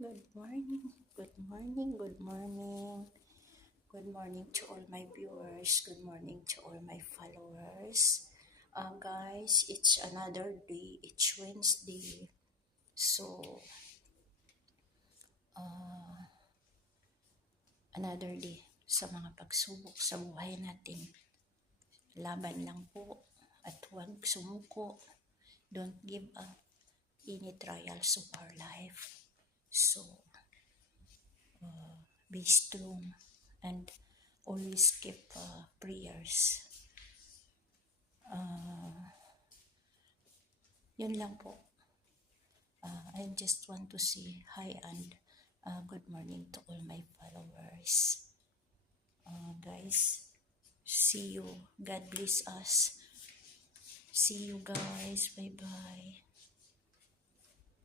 good morning, good morning, good morning. Good morning to all my viewers. Good morning to all my followers. Guys, it's another day. It's Wednesday. So, another day sa mga pagsubok sa buhay natin. Laban lang po at huwag sumuko. Don't give up any trials of our life. So, be strong and always keep prayers. Yun lang po. I just want to say hi and good morning to all my followers. Guys, see you. God bless us. See you guys. Bye-bye.